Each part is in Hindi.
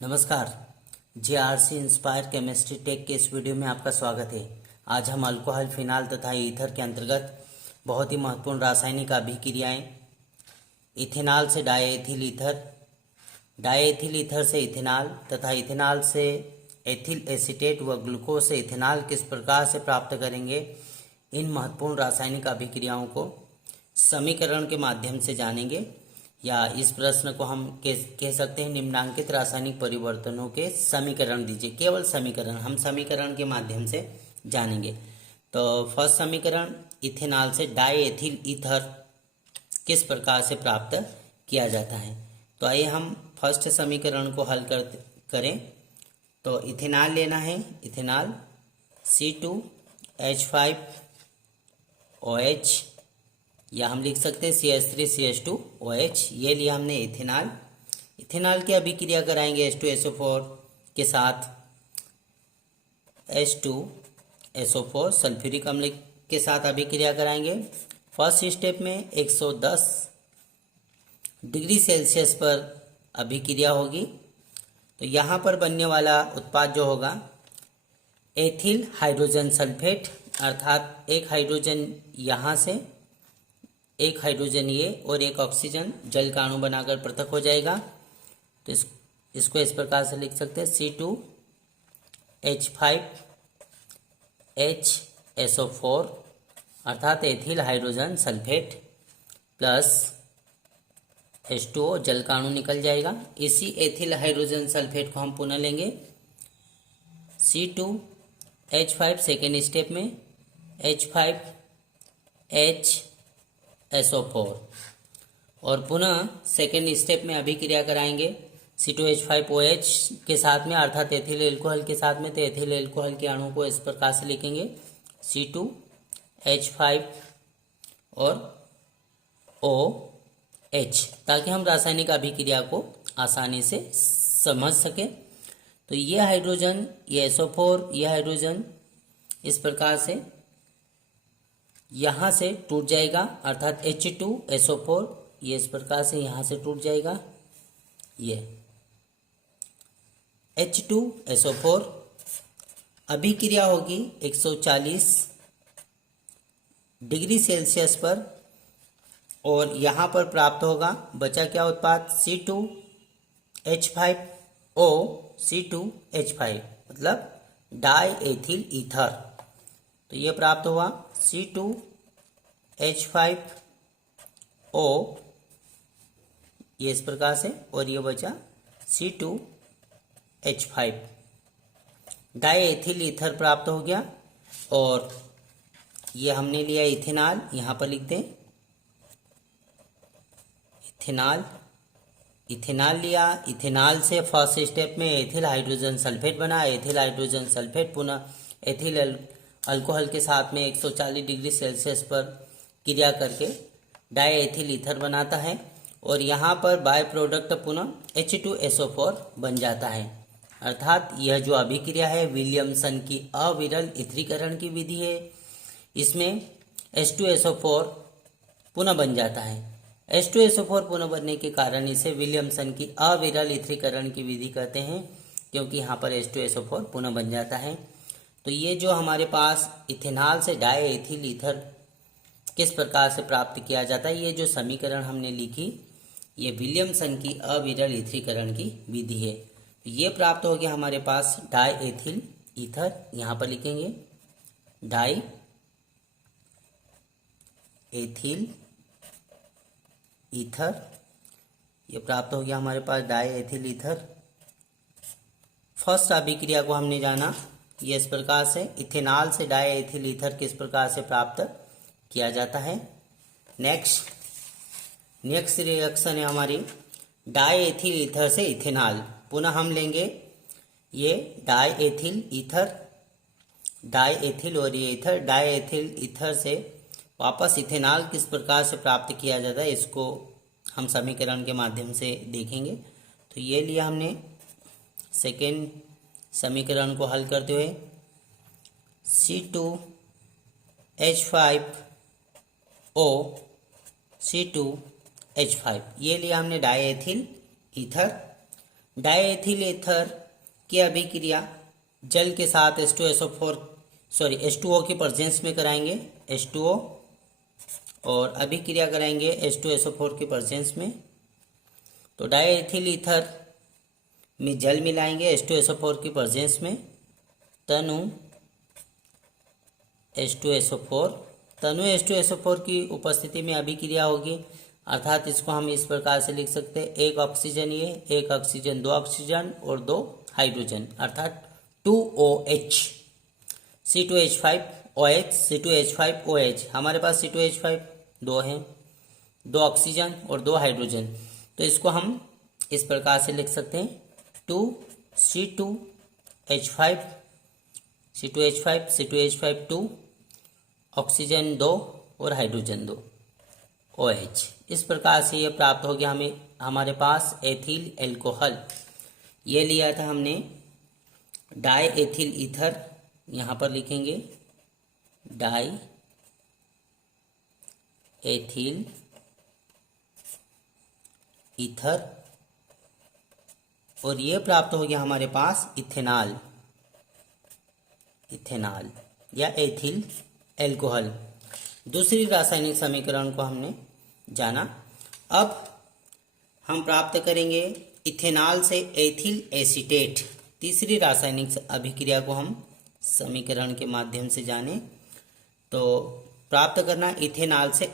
नमस्कार। जेआरसी इंस्पायर केमिस्ट्री टेक के इस वीडियो में आपका स्वागत है। आज हम अल्कोहल, फिनाल तथा ईथर के अंतर्गत बहुत ही महत्वपूर्ण रासायनिक अभिक्रियाएं इथेनॉल से डायएथिल ईथर, डायएथिल ईथर से इथेनॉल तथा इथेनॉल से एथिल एसीटेट व ग्लूकोज से इथेनॉल किस प्रकार से प्राप्त करेंगे, इन महत्वपूर्ण रासायनिक अभिक्रियाओं को समीकरण के माध्यम से जानेंगे। या इस प्रश्न को हम कह सकते हैं निम्नांकित रासायनिक परिवर्तनों के समीकरण दीजिए। केवल समीकरण, हम समीकरण के माध्यम से जानेंगे। तो फर्स्ट समीकरण, इथेनॉल से डायएथिल ईथर किस प्रकार से प्राप्त किया जाता है। तो आइए हम फर्स्ट समीकरण को हल करें। तो इथेनॉल लेना है, इथेनॉल C2H5OH, या हम लिख सकते हैं CH3CH2OH। ये लिया हमने इथेनॉल। इथेनॉल की अभिक्रिया कराएंगे H2SO4 के साथ H2SO4 सल्फ्यूरिक अम्ल के साथ अभिक्रिया कराएंगे। फर्स्ट स्टेप में 110 डिग्री सेल्सियस पर अभिक्रिया होगी। तो यहाँ पर बनने वाला उत्पाद जो होगा एथिल हाइड्रोजन सल्फेट, अर्थात एक हाइड्रोजन यहाँ से, एक हाइड्रोजन ये और एक ऑक्सीजन जल का अणु बनाकर पृथक हो जाएगा। तो इसको इस प्रकार से लिख सकते हैं C2H5HSO4 अर्थात ethyl hydrogen sulphate plus H2O जल का अणु निकल जाएगा। इसी एथिल हाइड्रोजन सल्फेट को हम पुनः लेंगे C2H5 सेकेंड स्टेप में H5HSO4 और पुनः सेकेंड स्टेप में अभिक्रिया कराएंगे C2H5OH के साथ में, अर्थात एथिल एल्कोहल के साथ में। तो एथिल एल्कोहल के अणु को इस प्रकार से लिखेंगे C2H5 और OH, ताकि हम रासायनिक अभिक्रिया को आसानी से समझ सके। तो ये हाइड्रोजन, ये SO4, ये हाइड्रोजन इस प्रकार से यहाँ से टूट जाएगा, अर्थात H2SO4 ये इस प्रकार से यहाँ से टूट जाएगा। ये H2SO4 अभिक्रिया होगी 140 डिग्री सेल्सियस पर और यहाँ पर प्राप्त होगा बचा क्या उत्पाद C2H5O, C2H5 मतलब डायएथिल ईथर। तो ये प्राप्त हुआ C2H5O ये इस प्रकार से, और ये बचा C2H5 डायएथिल ईथर प्राप्त हो गया। और ये हमने लिया इथेनॉल, यहाँ पर लिख दें इथेनॉल। इथेनॉल लिया, इथेनॉल से फर्स्ट स्टेप में एथिल हाइड्रोजन सल्फेट बना। एथिल हाइड्रोजन सल्फेट पुनः एथिल अल्कोहल के साथ में 140 डिग्री सेल्सियस पर क्रिया करके डायएथिल ईथर बनाता है और यहाँ पर बाय प्रोडक्ट पुनः H2SO4 बन जाता है। अर्थात यह जो अभिक्रिया है विलियमसन की अविरल इथरीकरण की विधि है। इसमें H2SO4 पुनः बन जाता है। H2SO4 पुनः बनने के कारण इसे विलियमसन की अविरल इथरीकरण की विधि कहते हैं, क्योंकि यहाँ पर H2SO4 पुनः बन जाता है। तो ये जो हमारे पास इथेनॉल से डायएथिल ईथर किस प्रकार से प्राप्त किया जाता है, ये जो समीकरण हमने लिखी, ये विलियमसन की अविरल इथरीकरण की विधि है। तो ये प्राप्त हो गया हमारे पास डायएथिल ईथर। यहाँ पर लिखेंगे डायएथिल ईथर, ये प्राप्त हो गया हमारे पास डायएथिल ईथर। फर्स्ट अभिक्रिया को हमने जाना, ये इस प्रकार से इथेनॉल से डायएथिल ईथर किस प्रकार से प्राप्त किया जाता है। नेक्स्ट रिएक्शन है हमारी डायएथिल ईथर से इथेनॉल। पुनः हम लेंगे ये डायएथिल ईथर, डायएथिल और ये ईथर। डायएथिल ईथर से वापस इथेनॉल किस प्रकार से प्राप्त किया जाता है, इसको हम समीकरण के माध्यम से देखेंगे। तो ये लिया हमने सेकेंड समीकरण को हल करते हुए C2H5O C2H5 ये लिया हमने डायएथिल ईथर। डायएथिल ईथर की अभिक्रिया जल के साथ H2SO की प्रेजेंस में कराएंगे, H2O, और अभिक्रिया कराएंगे H2SO4 की प्रेजेंस में। तो डायएथिल ईथर में जल मिलाएंगे H2SO4 की प्रेजेंस में, तनु H2SO4 की उपस्थिति में अभिक्रिया होगी, अर्थात इसको हम इस प्रकार से लिख सकते हैं, एक ऑक्सीजन ये, एक ऑक्सीजन, दो ऑक्सीजन और दो हाइड्रोजन, अर्थात 2OH, C2H5OH, C2H5OH। हमारे पास C2H5 दो हैं, दो ऑक्सीजन और दो हाइड्रोजन, तो इसको हम इस प्रकार से लिख सकते हैं 2C2H5, C2H5 2, ऑक्सीजन दो और हाइड्रोजन दो, OH। इस प्रकार से ये प्राप्त हो गया हमें हमारे पास एथिल एल्कोहल। ये लिया था हमने डाई एथिल ईथर, यहाँ पर लिखेंगे डाई एथिल ईथर, और ये प्राप्त हो गया हमारे पास इथेनॉल या एथिल एल्कोहल। दूसरी रासायनिक समीकरण को हमने जाना। अब हम प्राप्त करेंगे इथेनॉल से एथिल एसीटेट। तीसरी रासायनिक अभिक्रिया को हम समीकरण के माध्यम से जाने, तो प्राप्त करना इथेनॉल से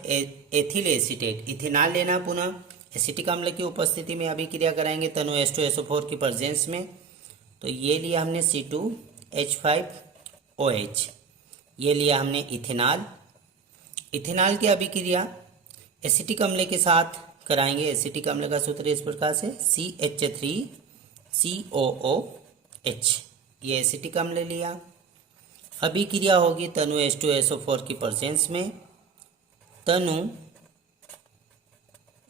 एथिल एसीटेट। इथेनॉल लेना, पुनः एसिटिक अम्ल की उपस्थिति में अभिक्रिया कराएंगे तनु H2SO4 की प्रेजेंस में। तो ये लिया हमने C2H5OH, ये लिया हमने इथेनॉल। इथेनॉल की अभिक्रिया एसिटिक अम्ल के साथ कराएंगे। एसिटिक अम्ल का सूत्र इस प्रकार से CH3COOH, ये एसिटिक अम्ल लिया। अभिक्रिया होगी तनु H2SO4 की प्रेजेंस में, तनु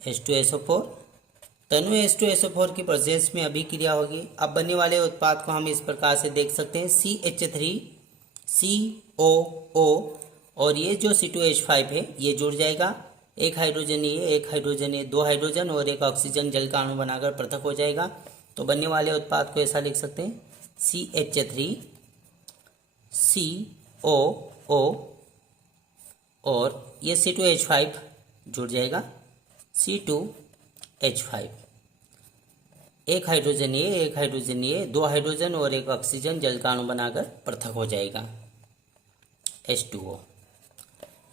H2SO4 की प्रेजेंस में अभिक्रिया होगी। अब बनने वाले उत्पाद को हम इस प्रकार से देख सकते हैं, CH3COO, और ये जो C2H5 है ये जुड़ जाएगा, एक हाइड्रोजन ये, एक हाइड्रोजन ये, दो हाइड्रोजन और एक ऑक्सीजन जल का अणु बनाकर पृथक हो जाएगा। तो बनने वाले उत्पाद को ऐसा लिख सकते हैं, CH3COO, और ये C2H5 जुड़ जाएगा, C2H5, एक हाइड्रोजन ये, एक हाइड्रोजन ये, दो हाइड्रोजन और एक ऑक्सीजन जल का अणु बनाकर पृथक हो जाएगा, H2O।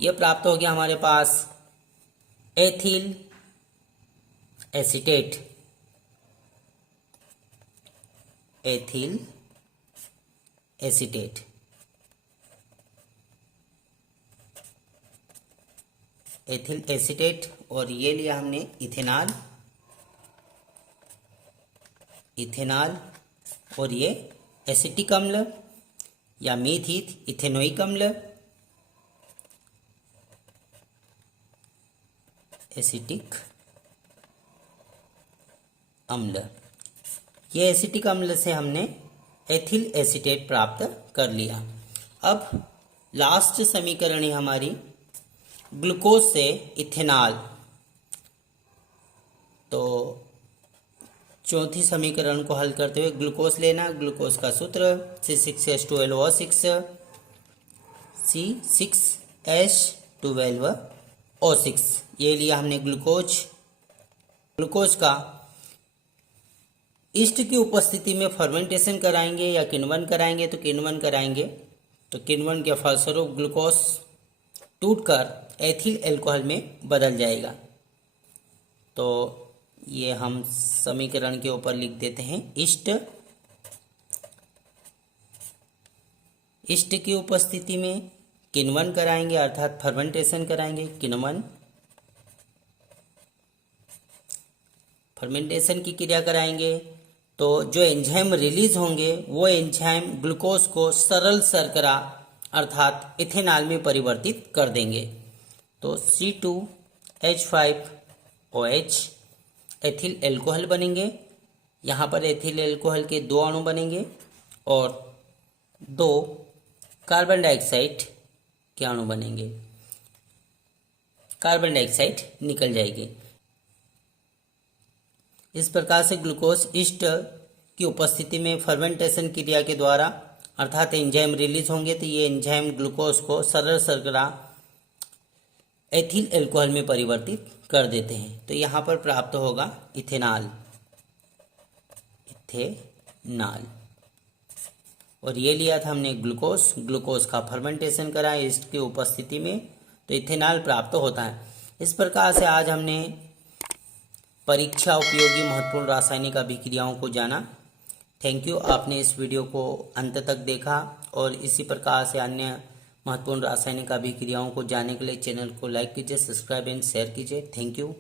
ये प्राप्त हो गया हमारे पास ethyl acetate. Ethyl acetate, ethyl acetate, और ये लिया हमने इथेनॉल, और ये एसिटिक अम्ल या मीथित इथेनोइक अम्ल, एसिटिक अम्ल। ये एसिटिक अम्ल से हमने एथिल एसीटेट प्राप्त कर लिया। अब लास्ट समीकरण है हमारी ग्लूकोज से इथेनॉल। तो चौथी समीकरण को हल करते हुए ग्लूकोज लेना। ग्लूकोज का सूत्र C6H12O6, C6H12O6, ये लिया हमने ग्लूकोज। ग्लूकोज का ईस्ट की उपस्थिति में फर्मेंटेशन कराएंगे या किण्वन कराएंगे, तो किण्वन कराएंगे, तो किण्वन के फलस्वरूप ग्लूकोज टूटकर एथिल एल्कोहल में बदल जाएगा। तो ये हम समीकरण के ऊपर लिख देते हैं, ईस्ट की उपस्थिति में किण्वन कराएंगे, अर्थात फर्मेंटेशन कराएंगे, किण्वन, फर्मेंटेशन की क्रिया कराएंगे, तो जो एंजाइम रिलीज होंगे वो एंजाइम ग्लूकोज को सरल शर्करा अर्थात इथेनॉल में परिवर्तित कर देंगे। तो C2H5OH एथिल एल्कोहल बनेंगे। यहाँ पर एथिल एल्कोहल के दो अणु बनेंगे और दो कार्बन डाइऑक्साइड के अणु बनेंगे, कार्बन डाइऑक्साइड निकल जाएगी। इस प्रकार से ग्लूकोज ईस्ट की उपस्थिति में फर्मेंटेशन क्रिया के द्वारा अर्थात एंजाइम रिलीज होंगे, तो ये एंजाइम ग्लूकोज को सरल शर्करा एथिल अल्कोहल में परिवर्तित कर देते हैं। तो यहाँ पर प्राप्त होगा इथेनॉल, इथेनॉल। और ये लिया था हमने ग्लूकोज, ग्लूकोज का फर्मेंटेशन करा ईस्ट की उपस्थिति में, तो इथेनॉल प्राप्त होता है। इस प्रकार से आज हमने परीक्षा उपयोगी महत्वपूर्ण रासायनिक अभिक्रियाओं को जाना। थैंक यू, आपने इस वीडियो को अंत तक देखा और इसी प्रकार से अन्य महत्वपूर्ण रासायनिक अभिक्रियाओं को जानने के लिए चैनल को लाइक कीजिए, सब्सक्राइब एंड शेयर कीजिए। Thank you.